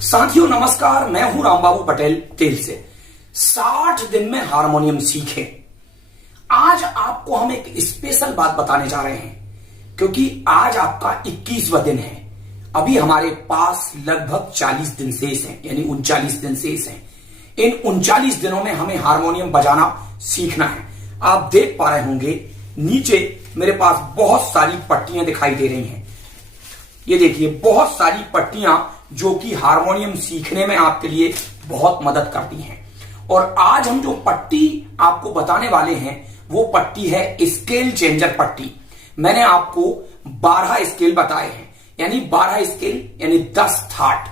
साथियों नमस्कार, मैं हूं रामबाबू पटेल तेल से। 60 दिन में हारमोनियम सीखें। आज आपको हम एक स्पेशल बात बताने जा रहे हैं, क्योंकि आज आपका 21वां दिन है। अभी हमारे पास लगभग 40 दिन शेष हैं, यानी 39 दिन शेष हैं। इन 39 दिनों में हमें हारमोनियम बजाना सीखना है। आप देख पा रहे होंगे नीचे मेरे पास बहुत सारी पट्टियां दिखाई दे रही हैं। ये देखिए, बहुत सारी पट्टियां जो कि हारमोनियम सीखने में आपके लिए बहुत मदद करती हैं। और आज हम जो पट्टी आपको बताने वाले हैं वो पट्टी है स्केल चेंजर पट्टी। मैंने आपको 12 स्केल बताए हैं, यानी 12 स्केल यानी 10 थाट।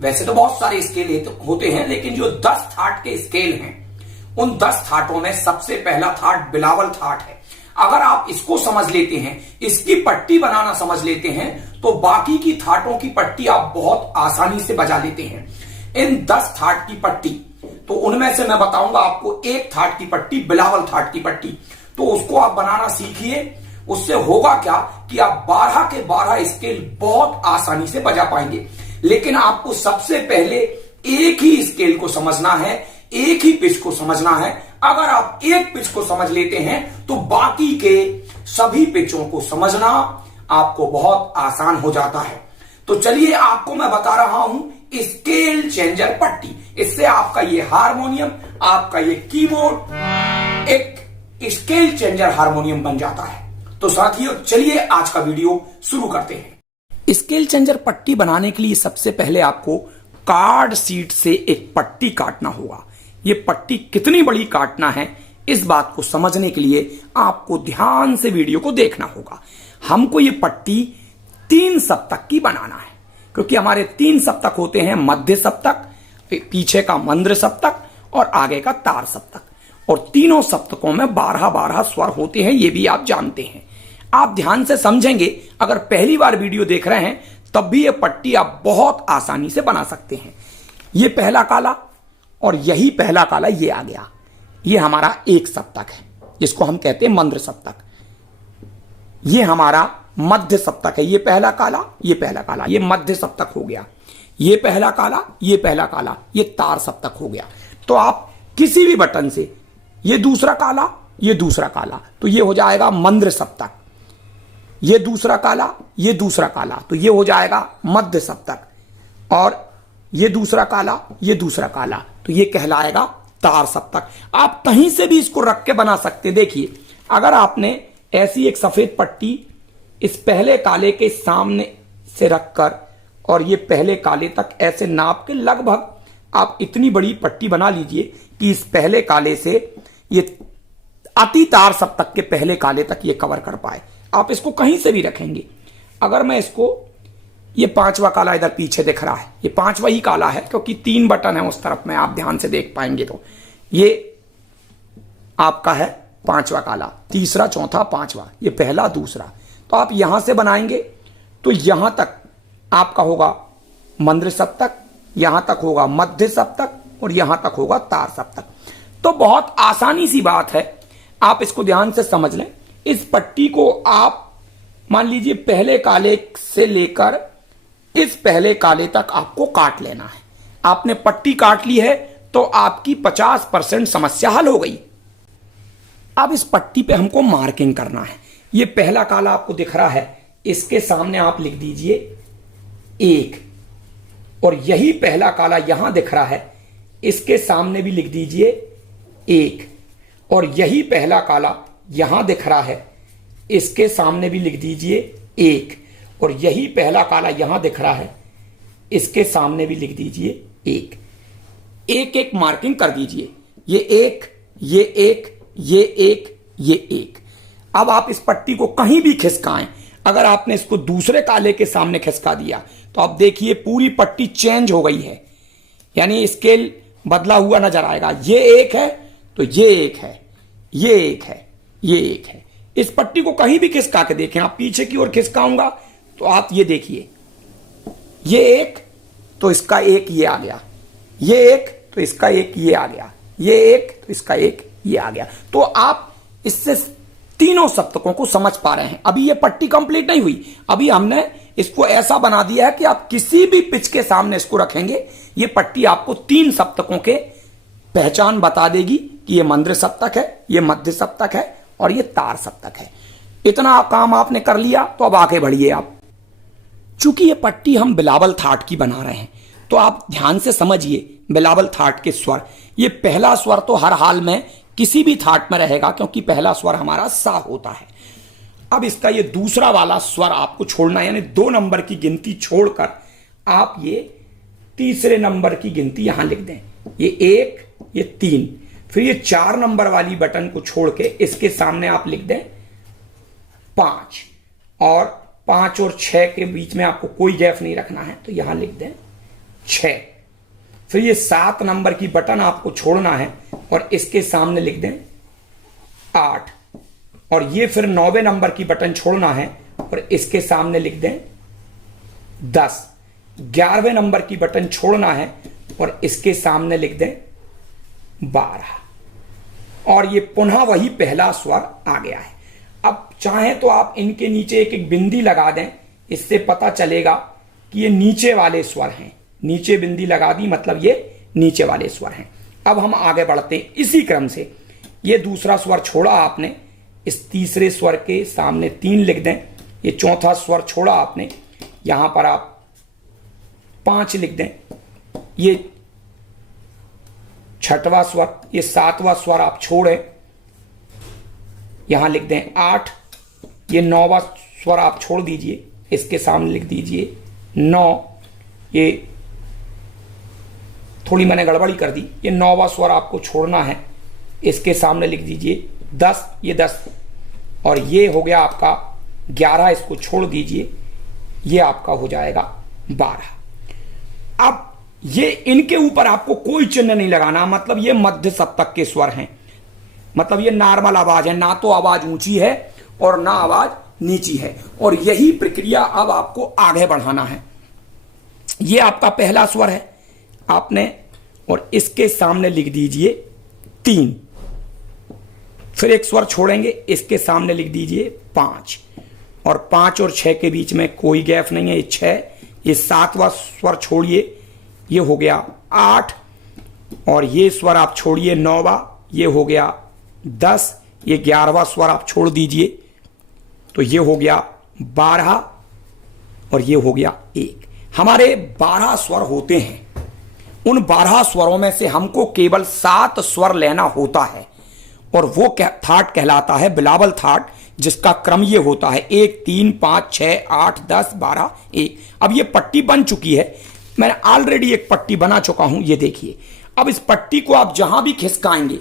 वैसे तो बहुत सारे स्केल होते हैं, लेकिन जो 10 थाट के स्केल हैं उन 10 थाटों में सबसे पहला थाट बिलावल थाट है। अगर आप इसको समझ लेते हैं, इसकी पट्टी बनाना समझ लेते हैं, तो बाकी की थाटों की पट्टी आप बहुत आसानी से बजा लेते हैं। इन 10 थाट की पट्टी, तो उनमें से मैं बताऊंगा आपको एक थाट की पट्टी, बिलावल थाट की पट्टी। तो उसको आप बनाना सीखिए। उससे होगा क्या कि आप 12 के 12 स्केल बहुत आसानी से बजा पाएंगे। लेकिन आपको सबसे पहले एक ही स्केल को समझना है, एक ही पिच को समझना है। अगर आप एक पिच को समझ लेते हैं तो बाकी के सभी पिचों को समझना आपको बहुत आसान हो जाता है। तो चलिए, आपको मैं बता रहा हूं स्केल चेंजर पट्टी। इससे आपका ये हारमोनियम, आपका ये कीबोर्ड एक स्केल चेंजर हारमोनियम बन जाता है। तो साथियों चलिए आज का वीडियो शुरू करते हैं। स्केल चेंजर पट्टी बनाने के लिए सबसे पहले आपको कार्ड शीट से एक पट्टी काटना होगा। ये पट्टी कितनी बड़ी काटना है, इस बात को समझने के लिए आपको ध्यान से वीडियो को देखना होगा। हमको ये पट्टी 3 सप्तक की बनाना है, क्योंकि हमारे 3 सप्तक होते हैं, मध्य सप्तक, पीछे का मंद्र सप्तक और आगे का तार सप्तक। और तीनों सप्तकों में 12-12 स्वर होते हैं, ये भी आप जानते हैं। आप ध्यान से समझेंगे, अगर पहली बार वीडियो देख रहे हैं तब भी ये पट्टी आप बहुत आसानी से बना सकते हैं। ये पहला काला और यही पहला काला ये आ गया। ये हमारा एक सप्तक है, जिसको हम कहते हैं मंद्र सप्तक। ये हमारा मध्य सप्तक है। ये पहला काला, ये पहला काला, ये मध्य सप्तक हो गया। ये पहला काला, ये पहला काला, ये तार सप्तक हो गया। तो आप किसी भी बटन से, ये दूसरा काला, ये दूसरा काला, तो ये हो जाएगा मंद्र सप्तक। ये दूसरा काला, ये दूसरा काला, तो ये हो जाएगा मध्य सप्तक। और ये दूसरा काला, ये दूसरा काला, तो ये कहलाएगा तार सप्तक। आप कहीं से भी इसको रख के बना सकते। देखिए, अगर आपने ऐसी एक सफेद पट्टी इस पहले काले के सामने से रखकर और ये पहले काले तक ऐसे नाप के लगभग आप इतनी बड़ी पट्टी बना लीजिए कि इस पहले काले से ये अति तार सप्तक के पहले काले तक ये कवर कर पाए। आप इसको कहीं से भी रखेंगे। अगर मैं इसको, ये 5वां काला इधर पीछे दिख रहा है, ये 5वां ही काला है, क्योंकि 3 बटन है उस तरफ में, आप ध्यान से देख पाएंगे। तो ये आपका है 5वां काला, तीसरा, चौथा, 5वां, ये पहला, दूसरा। तो आप यहां से बनाएंगे तो यहां तक आपका होगा मंद्र सप्तक, यहां तक होगा मध्य सप्तक और यहां तक होगा तार सप्तक। तो बहुत आसानी सी बात है, आप इसको ध्यान से समझ लें। इस पट्टी को आप मान लीजिए पहले काले से लेकर इस पहले काले तक आपको काट लेना है। आपने पट्टी काट ली है तो आपकी 50% समस्या हल हो गई। अब इस पट्टी पे हमको मार्किंग करना है। ये पहला काला आपको दिख रहा है, इसके सामने आप लिख दीजिए 1। और यही पहला काला यहां दिख रहा है, इसके सामने भी लिख दीजिए 1। और यही पहला काला यहां दिख रहा है, इसके सामने भी लिख दीजिए 1। और यही पहला काला यहां दिख रहा है, इसके सामने भी लिख दीजिए 1। एक एक मार्किंग कर दीजिए। ये 1, ये 1, ये 1, ये 1। अब आप इस पट्टी को कहीं भी खिसकाएं। अगर आपने इसको दूसरे काले के सामने खिसका दिया तो आप देखिए पूरी पट्टी चेंज हो गई है, यानी स्केल बदला हुआ नजर आएगा। ये 1 है तो ये 1 है, ये 1 है, ये 1 है। इस पट्टी को कहीं भी खिसका के देखें। आप पीछे की ओर खिसकाऊंगा तो आप ये देखिए, ये 1 तो इसका 1 ये आ गया, ये 1 तो इसका 1 ये आ गया, ये 1 तो इसका 1 ये आ गया। तो आप इससे तीनों सप्तकों को समझ पा रहे हैं। अभी ये पट्टी कंप्लीट नहीं हुई, अभी हमने इसको ऐसा बना दिया है कि आप किसी भी पिच के सामने इसको रखेंगे, ये पट्टी आपको 3 सप्तकों के पहचान बता देगी कि ये मंद्र सप्तक है, ये मध्य सप्तक है और ये तार सप्तक है। इतना काम आपने कर लिया तो अब आगे बढ़िए आप। चूंकि ये पट्टी हम बिलावल थाट की बना रहे हैं तो आप ध्यान से समझिए बिलावल थाट के स्वर। ये पहला स्वर तो हर हाल में किसी भी थाट में रहेगा क्योंकि पहला स्वर हमारा सा होता है। अब इसका ये दूसरा वाला स्वर आपको छोड़ना है, यानी 2 नंबर की गिनती छोड़कर आप ये तीसरे नंबर की गिनती यहां लिख दें। ये 1, ये 3, फिर ये 4 नंबर वाली बटन को छोड़ के इसके सामने आप लिख दें 5, और 5 और 6 के बीच में आपको कोई गैप नहीं रखना है तो यहां लिख दें 6। फिर ये 7 नंबर की बटन आपको छोड़ना है और इसके सामने लिख दें 8, और ये फिर 9वें नंबर की बटन छोड़ना है और इसके सामने लिख दें 10। 11वें नंबर की बटन छोड़ना है और इसके सामने लिख दें 12, और ये पुनः वही पहला स्वर आ गया है। अब चाहें तो आप इनके नीचे एक एक बिंदी लगा दें, इससे पता चलेगा कि ये नीचे वाले स्वर हैं। नीचे बिंदी लगा दी मतलब ये नीचे वाले स्वर हैं। अब हम आगे बढ़ते हैं इसी क्रम से। ये दूसरा स्वर छोड़ा आपने, इस तीसरे स्वर के सामने 3 लिख दें। ये चौथा स्वर छोड़ा आपने, यहां पर आप 5 लिख दें। ये 6वां स्वर, ये 7वां स्वर आप छोड़ें, यहां लिख दें 8। ये 9वां स्वर आप छोड़ दीजिए, इसके सामने लिख दीजिए 9। ये थोड़ी मैंने गड़बड़ी कर दी, ये 9वां स्वर आपको छोड़ना है, इसके सामने लिख दीजिए 10। ये 10, और ये हो गया आपका 11, इसको छोड़ दीजिए, ये आपका हो जाएगा 12। अब ये इनके ऊपर आपको कोई चिन्ह नहीं लगाना, मतलब ये मध्य सप्तक के स्वर हैं, मतलब ये नॉर्मल आवाज है, ना तो आवाज ऊंची है और ना आवाज नीची है। और यही प्रक्रिया अब आपको आगे बढ़ाना है। ये आपका पहला स्वर है आपने, और इसके सामने लिख दीजिए 3। फिर एक स्वर छोड़ेंगे, इसके सामने लिख दीजिए 5, और 5 और 6 के बीच में कोई गैप नहीं है, ये 6। ये 7वां स्वर छोड़िए, ये हो गया 8, और ये स्वर आप छोड़िए 9वां, ये हो गया 10। ये 11वां स्वर आप छोड़ दीजिए तो ये हो गया 12, और ये हो गया 1। हमारे 12 स्वर होते हैं। उन 12 स्वरों में से हमको केवल 7 स्वर लेना होता है, और वो थाट कहलाता है बिलावल थाट, जिसका क्रम ये होता है 1, 3, 5, 6, 8, 10, 12, 1। अब ये पट्टी बन चुकी है, मैंने ऑलरेडी एक पट्टी बना चुका हूं, ये देखिए। अब इस पट्टी को आप जहां भी खिसकाएंगे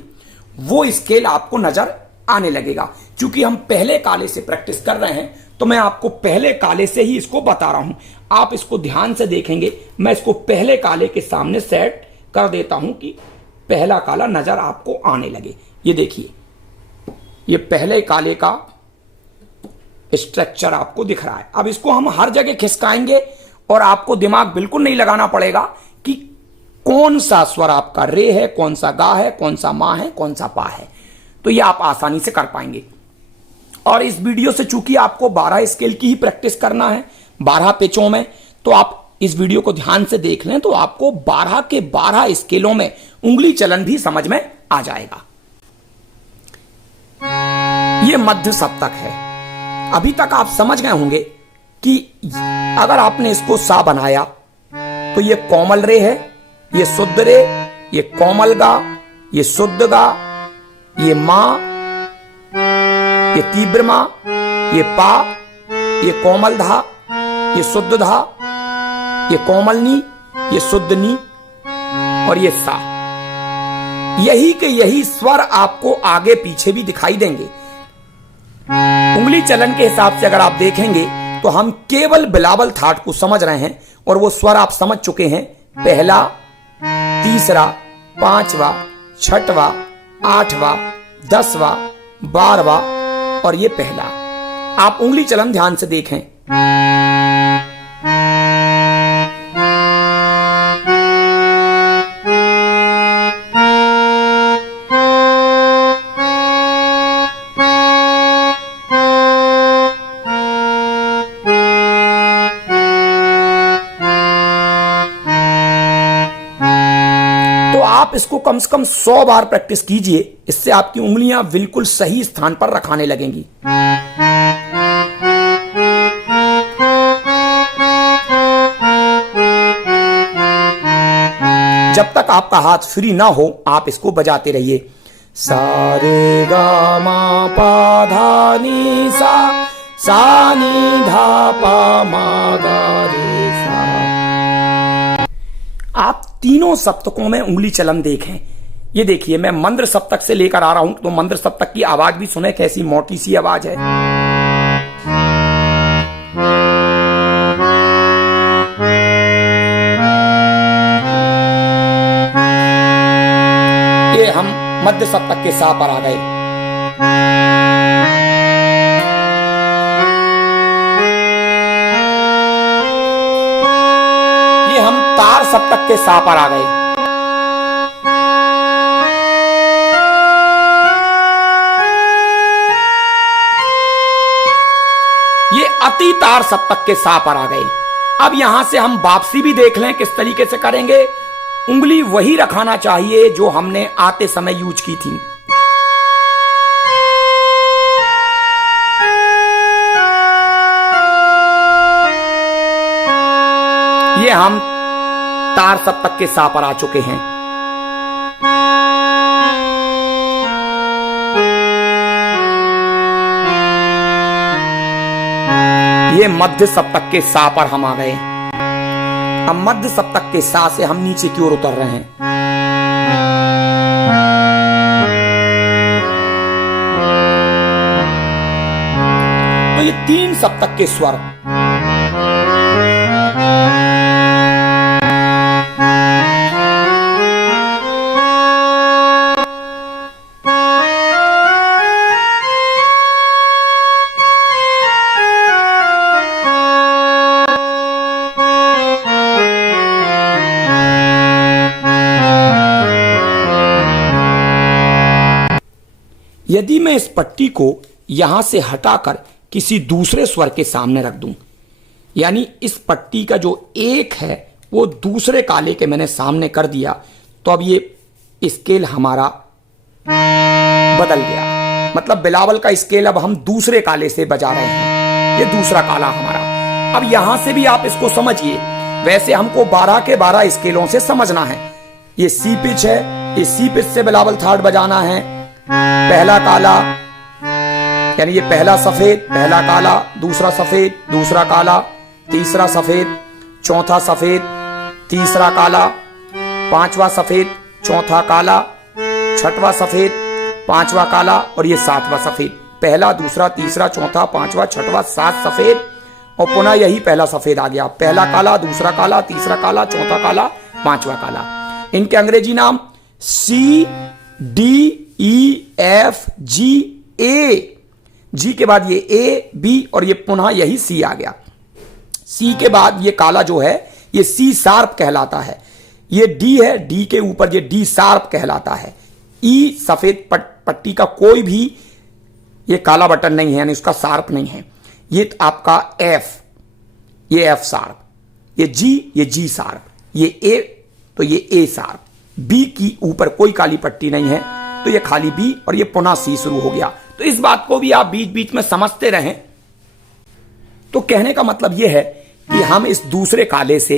वो स्केल आपको नजर आने लगेगा। क्योंकि हम पहले काले से प्रैक्टिस कर रहे हैं तो मैं आपको पहले काले से ही इसको बता रहा हूं। आप इसको ध्यान से देखेंगे, मैं इसको पहले काले के सामने सेट कर देता हूं कि पहला काला नजर आपको आने लगे। ये देखिए, ये पहले काले का स्ट्रक्चर आपको दिख रहा है। अब इसको हम हर जगह खिसकाएंगे और आपको दिमाग बिल्कुल नहीं लगाना पड़ेगा कि कौन सा स्वर आपका रे है, कौन सा गा है, कौन सा मा है, कौन सा पा है। तो ये आप आसानी से कर पाएंगे। और इस वीडियो से चूंकि आपको 12 स्केल की ही प्रैक्टिस करना है 12 पिचों में, तो आप इस वीडियो को ध्यान से देख लें तो आपको 12 के 12 स्केलों में उंगली चलन भी समझ में आ जाएगा। ये मध्य सप्तक है। अभी तक आप समझ गए होंगे कि अगर आपने इसको सा बनाया तो ये कोमल रे है, ये शुद्ध रे, ये कोमल गा, ये शुद्ध गा, ये मां, ये तीव्र मां, ये पा, ये कोमल धा, ये शुद्ध धा, ये कोमल नी, ये शुद्ध नी, और ये सा। यही के यही स्वर आपको आगे पीछे भी दिखाई देंगे। उंगली चलन के हिसाब से अगर आप देखेंगे तो हम केवल बिलावल थाट को समझ रहे हैं, और वो स्वर आप समझ चुके हैं। पहला, तीसरा, 5वां, 6वां, 8वां, 10वां, 12वां, और ये पहला। आप उंगली चलन ध्यान से देखें। आप इसको कम से कम 100 बार प्रैक्टिस कीजिए, इससे आपकी उंगलियां बिल्कुल सही स्थान पर रखाने लगेंगी। जब तक आपका हाथ फ्री ना हो आप इसको बजाते रहिए। सा रे गा मा पा धा नी सा नी धा पा मा गा रे सा। आप तीनों सप्तकों में उंगली चलन देखें। ये देखिए मैं मंद्र सप्तक से लेकर आ रहा हूं, तो मंद्र सप्तक की आवाज भी सुने, कैसी मोटी सी आवाज है। ये हम मध्य सप्तक के सा पर आ गए। ये हम तार सप्तक के सा पर आ गए। ये अति तार सप्तक के सा पर आ गए। अब यहां से हम वापसी भी देख लें किस तरीके से करेंगे। उंगली वही रखाना चाहिए जो हमने आते समय यूज की थी। ये हम तार सप्तक के सा पर आ चुके हैं। ये मध्य सप्तक के सा पर हम आ गए। अब मध्य सप्तक के सा से हम नीचे की ओर उतर रहे हैं। तो ये 3 सप्तक के स्वर। यदि मैं इस पट्टी को यहां से हटाकर किसी दूसरे स्वर के सामने रख दूं, यानी इस पट्टी का जो एक है वो दूसरे काले के मैंने सामने कर दिया, तो अब ये स्केल हमारा बदल गया। मतलब बिलावल का स्केल अब हम दूसरे काले से बजा रहे हैं। ये दूसरा काला हमारा। अब यहां से भी आप इसको समझिए। वैसे हमको 12 के 12 स्केलों से समझना है। ये सी पिच है, ये सी पिच से बिलावल थर्ड बजाना है। पहला काला यानी ये पहला सफेद, पहला काला, दूसरा सफेद, दूसरा काला, तीसरा सफेद, चौथा सफेद, तीसरा काला, पांचवा सफेद, चौथा काला, छठवां सफेद, पांचवा काला और ये सातवां सफेद। पहला, दूसरा, तीसरा, चौथा, पांचवा, छठवां, 7 सफेद और पुनः यही पहला सफेद आ गया। पहला काला, दूसरा काला, तीसरा काला, चौथा काला, पांचवा काला। इनके अंग्रेजी नाम सी, डी, ई, एफ, जी, ए। जी के बाद ये ए, बी और ये पुनः यही सी आ गया। सी के बाद ये काला जो है ये सी शार्प कहलाता है। ये डी है, डी के ऊपर ये डी शार्प कहलाता है। ई सफेद पट्टी का कोई भी ये काला बटन नहीं है, यानी उसका शार्प नहीं है। ये आपका एफ, ये एफ शार्प, ये जी शार्प, ये ए तो ये ए शार्प। बी की ऊपर कोई काली पट्टी नहीं है तो ये खाली बी और ये पुनः सी शुरू हो गया। तो इस बात को भी आप बीच बीच में समझते रहें। तो कहने का मतलब यह है कि हम इस दूसरे काले से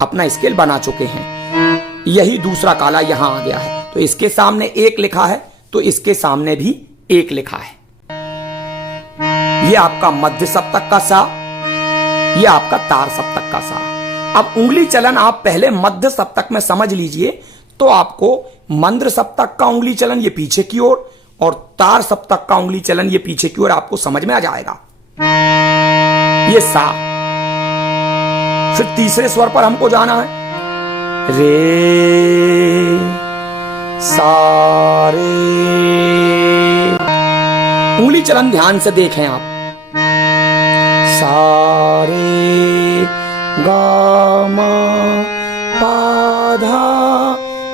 अपना स्केल बना चुके हैं। यही दूसरा काला यहां आ गया है, तो इसके सामने 1 लिखा है तो इसके सामने भी 1 लिखा है। यह आपका मध्य सप्तक का सा, यह आपका तार सप्तक का सा। अब उंगली चलन आप पहले मध्य सप्तक में समझ लीजिए तो आपको मंद्र सप्तक का उंगली चलन ये पीछे की ओर और तार सप्तक का उंगली चलन ये पीछे की ओर आपको समझ में आ जाएगा। ये सा। फिर तीसरे स्वर पर हमको जाना है। रे, सा, रे। उंगली चलन ध्यान से देखें आप। सा, रे, गा, मा, पा, धा,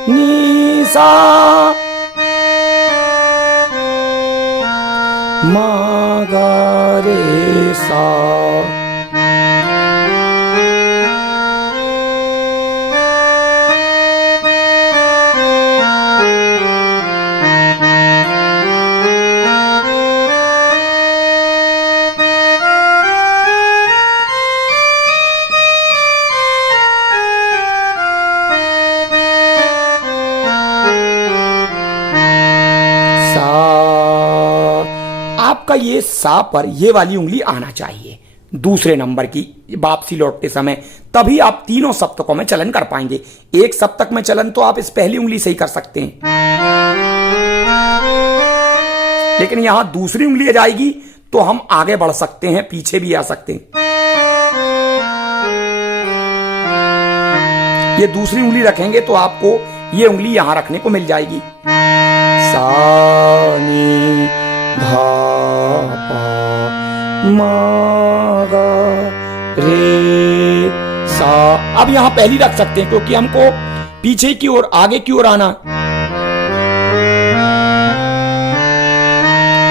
नी, सा, मा, गा, रे, सा। आपका ये सा पर ये वाली उंगली आना चाहिए दूसरे नंबर की वापसी लौटते समय, तभी आप तीनों सप्तकों में चलन कर पाएंगे। एक सप्तक में चलन तो आप इस पहली उंगली से ही कर सकते हैं, लेकिन यहां दूसरी उंगली आ जाएगी तो हम आगे बढ़ सकते हैं, पीछे भी आ सकते हैं। ये दूसरी उंगली रखेंगे तो आपको ये उंगली यहां रखने को मिल जाएगी। सा नी धा पा मा गा रे सा। अब यहां पहली रख सकते हैं क्योंकि हमको पीछे की ओर आगे की ओर आना,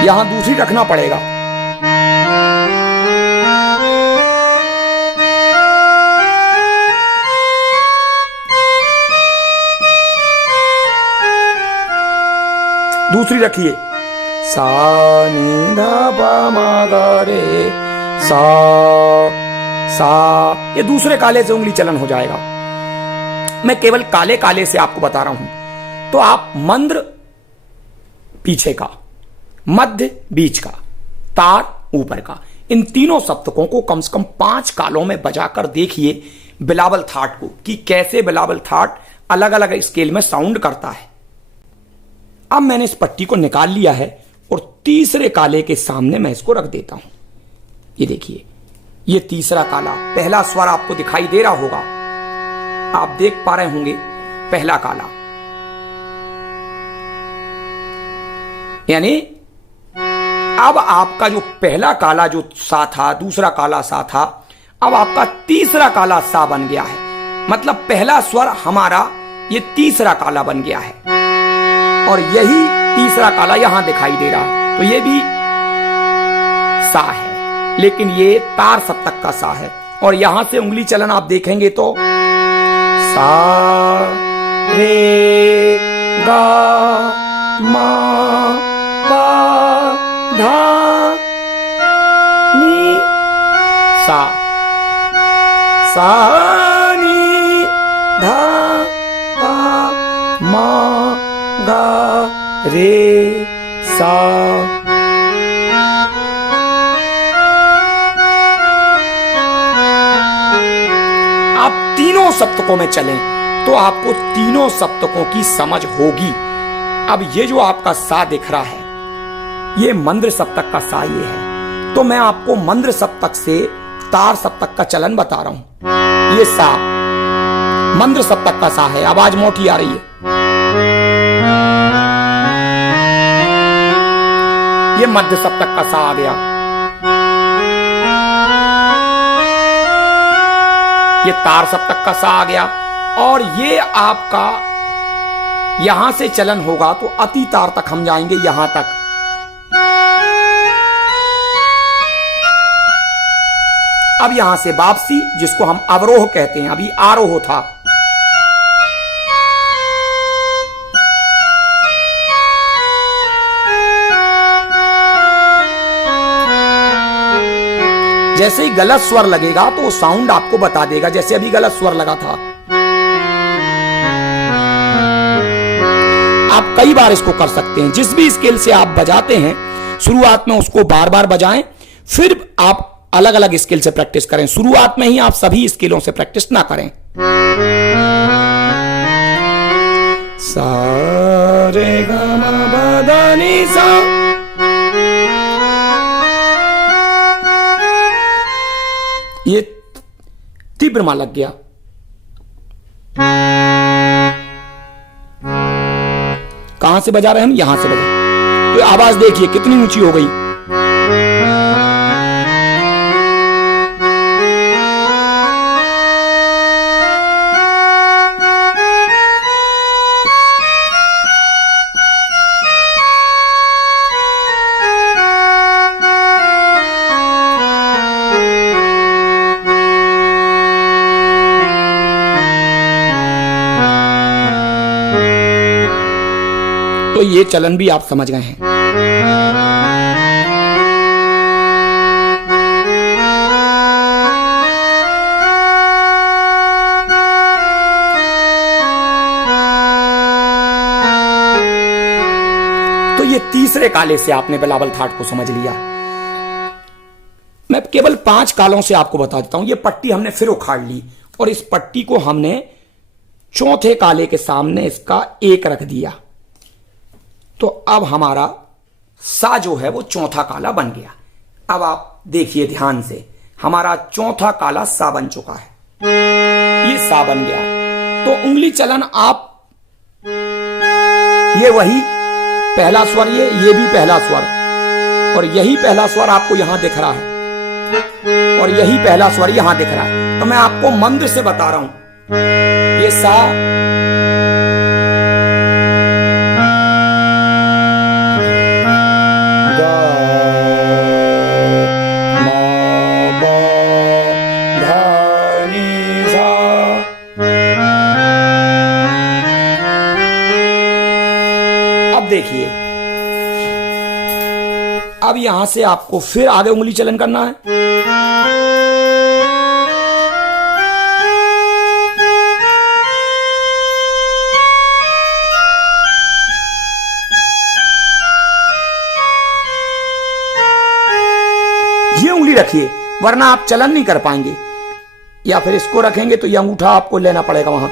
यहां दूसरी रखना पड़ेगा। दूसरी रखिए, सा नी धा पा मा गा रे सा सा। ये दूसरे काले से उंगली चलन हो जाएगा। मैं केवल काले काले से आपको बता रहा हूं। तो आप मंद्र पीछे का, मध्य बीच का, तार ऊपर का, इन तीनों सप्तकों को कम से कम 5 कालों में बजाकर देखिए बिलावल थाट को, कि कैसे बिलावल थाट अलग अलग स्केल में साउंड करता है। अब मैंने इस पट्टी को निकाल लिया है और तीसरे काले के सामने मैं इसको रख देता हूं। ये देखिए, ये तीसरा काला, पहला स्वर आपको दिखाई दे रहा होगा, आप देख पा रहे होंगे पहला काला, यानी अब आपका जो पहला काला जो सा था, दूसरा काला सा था, अब आपका तीसरा काला सा बन गया है। मतलब पहला स्वर हमारा ये तीसरा काला बन गया है और यही तीसरा काला यहां दिखाई दे रहा है। तो ये भी सा है, लेकिन ये तार सप्तक का सा है। और यहां से उंगली चलन आप देखेंगे तो सा रे गा मा पा धा नी सा, सा नी धा पा मा गा रे सा। आप तीनों सप्तकों में चलें तो आपको तीनों सप्तकों की समझ होगी। अब ये जो आपका सा दिख रहा है, ये मंद्र सप्तक का सा ये है। तो मैं आपको मंद्र सप्तक से तार सप्तक का चलन बता रहा हूं। ये सा मंद्र सप्तक का सा है, आवाज मोटी आ रही है। ये मध्य सप्तक का सा आ गया, ये तार सप्तक का सा आ गया। और ये आपका यहां से चलन होगा तो अति तार तक हम जाएंगे, यहां तक। अब यहां से वापसी, जिसको हम अवरोह कहते हैं, अभी आरोह था। जैसे ही गलत स्वर लगेगा तो वो साउंड आपको बता देगा, जैसे अभी गलत स्वर लगा था। आप कई बार इसको कर सकते हैं। जिस भी स्केल से आप बजाते हैं, शुरुआत में उसको बार बार बजाएं, फिर आप अलग अलग स्केल से प्रैक्टिस करें। शुरुआत में ही आप सभी स्केलों से प्रैक्टिस ना करें। सा रे गा मा पा धा नी सा। ये तीव्र मा लग गया। कहां से बजा रहे हैं हम? यहां से बजा। तो आवाज देखिए कितनी ऊंची हो गई। तो ये चलन भी आप समझ गए हैं। तो ये तीसरे काले से आपने बिलावल थाट को समझ लिया। मैं केवल 5 कालों से आपको बता देता हूं। ये पट्टी हमने फिर उखाड़ ली और इस पट्टी को हमने चौथे काले के सामने इसका 1 रख दिया, तो अब हमारा सा जो है वो चौथा काला बन गया। अब आप देखिए ध्यान से, हमारा चौथा काला सा बन चुका है, ये सा बन गया। तो उंगली चलन आप ये वही पहला स्वर, ये भी पहला स्वर, और यही पहला स्वर आपको यहां दिख रहा है और यही पहला स्वर यहां दिख रहा है। तो मैं आपको मंत्र से बता रहा हूं, ये सा, गा, मा, बा, धा, नी, सा। अब देखिए, अब यहां से आपको फिर आगे उंगली चलन करना है। ये उंगली रखिए, वरना आप चलन नहीं कर पाएंगे, या फिर इसको रखेंगे तो ये अंगूठा आपको लेना पड़ेगा वहां।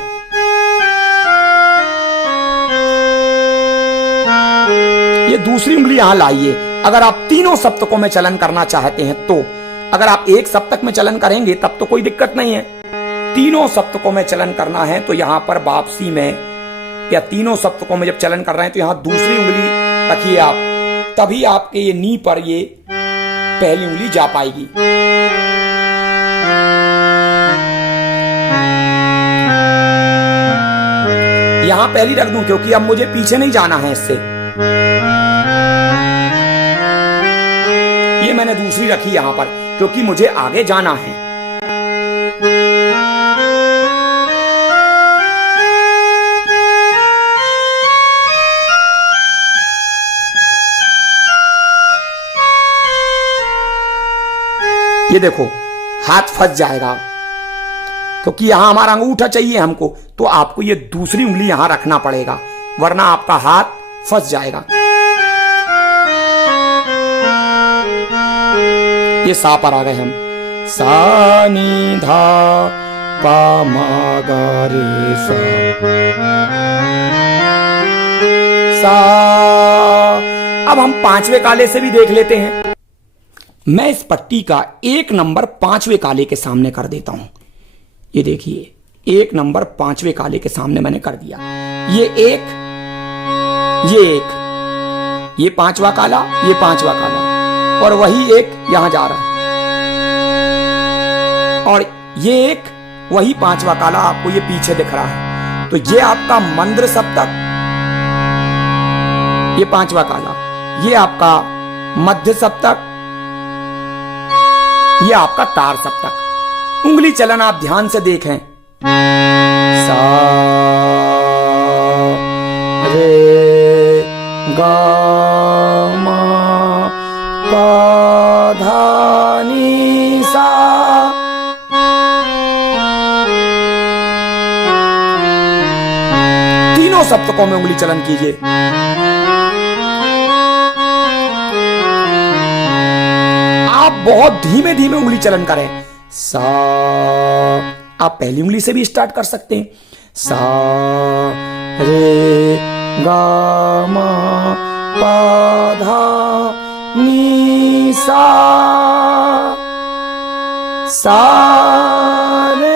ये दूसरी उंगली यहां लाइए। अगर आप तीनों सप्तकों में चलन करना चाहते हैं तो, अगर आप एक सप्तक में चलन करेंगे तब तो कोई दिक्कत नहीं है। तीनों सप्तकों में चलन करना है तो यहां पर वापसी में, या तीनों सप्तकों में जब चलन कर रहे हैं तो यहां दूसरी उंगली रखिए आप, तभी आपके ये नी पर ये पहली उंगली जा पाएगी। यहां पहली रख दूं क्योंकि अब मुझे पीछे नहीं जाना है इससे। ये मैंने दूसरी रखी यहां पर क्योंकि मुझे आगे जाना है। ये देखो हाथ फंस जाएगा क्योंकि यहां हमारा अंगूठा चाहिए हमको, तो आपको ये दूसरी उंगली यहां रखना पड़ेगा, वरना आपका हाथ फंस जाएगा। ये सा पर आ गए हम, सा नी धा पा मा गा रे सा। अब हम 5वें काले से भी देख लेते हैं। मैं इस पट्टी का 1 नंबर 5वें काले के सामने कर देता हूं। ये देखिए 1 नंबर 5वें काले के सामने मैंने कर दिया। ये एक, ये 5वां काला, ये 5वां काला, और वही एक यहां जा रहा है, और ये एक वही 5वां काला आपको ये पीछे दिख रहा है। तो ये आपका मंद्र सप्तक, ये 5वां काला, ये आपका मध्य सप्तक, ये आपका तार सप्तक। उंगली चलन आप ध्यान से देखें, सा रे गा मा पा धा नी सा। तीनों सप्तकों में उंगली चलन कीजिए। आप बहुत धीमे धीमे उंगली चलन करें। सा, आप पहली उंगली से भी स्टार्ट कर सकते हैं। सा रे गा मा पा धा नी सा, सा रे।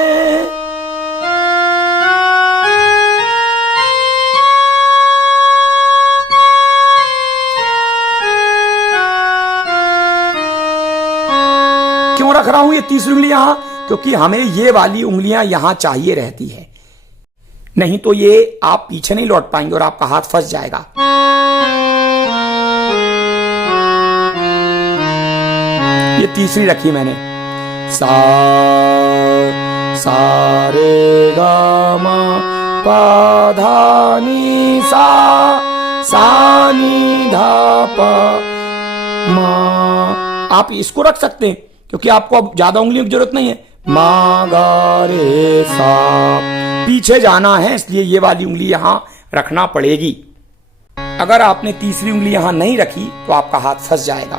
क्यों रख रहा हूं ये तीसरी उंगली यहां? क्योंकि हमें ये वाली उंगलियां यहां चाहिए रहती है, नहीं तो ये आप पीछे नहीं लौट पाएंगे और आपका हाथ फंस जाएगा। ये तीसरी रखी मैंने, सा रे गा मा पा धा नी सा नी धा पा मा। आप इसको रख सकते हैं क्योंकि आपको अब ज्यादा उंगलियों की जरूरत नहीं है। मा गा रे सा, पीछे जाना है इसलिए ये वाली उंगली यहां रखना पड़ेगी। अगर आपने तीसरी उंगली यहां नहीं रखी तो आपका हाथ फंस जाएगा।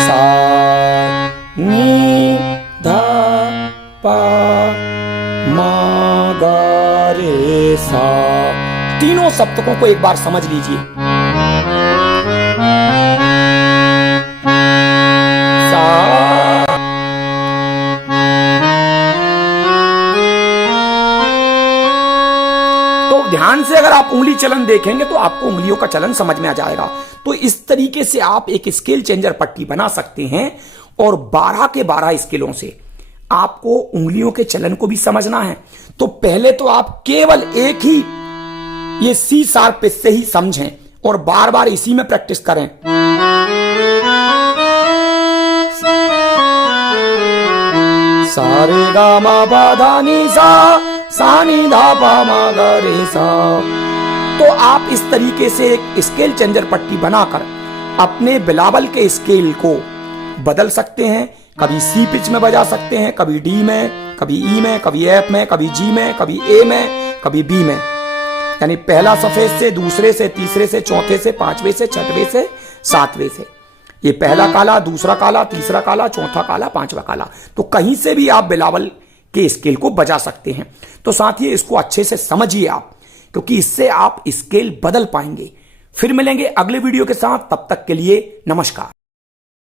सा नी धा पा मा गा रे सा। तीनों सप्तकों को एक बार समझ लीजिए। सा, तो ध्यान से अगर आप उंगली चलन देखेंगे तो आपको उंगलियों का चलन समझ में आ जाएगा। तो इस तरीके से आप एक स्केल चेंजर पट्टी बना सकते हैं और 12 के 12 स्केलों से आपको उंगलियों के चलन को भी समझना है। तो पहले तो आप केवल एक ही ये सी शार्प पिच से ही समझें और बार बार इसी में प्रैक्टिस करें। सारे गा मा पा धा नी सा नी धा पा मा गा रे सा। तो आप इस तरीके से एक स्केल चेंजर पट्टी बनाकर अपने बिलावल के स्केल को बदल सकते हैं। कभी सी पिच में बजा सकते हैं, कभी डी में, कभी ई में, कभी एफ में, कभी जी में, कभी ए में, कभी बी में। यानी पहला सफेद से, दूसरे से, तीसरे से, चौथे से, पांचवें से, छठवें से, सातवें से। ये पहला काला, दूसरा काला, तीसरा काला, चौथा काला, पांचवा काला। तो कहीं से भी आप बिलावल के स्केल को बजा सकते हैं। तो साथियों इसको अच्छे से समझिए आप, क्योंकि इससे आप स्केल बदल पाएंगे। फिर मिलेंगे अगले वीडियो के साथ, तब तक के लिए नमस्कार।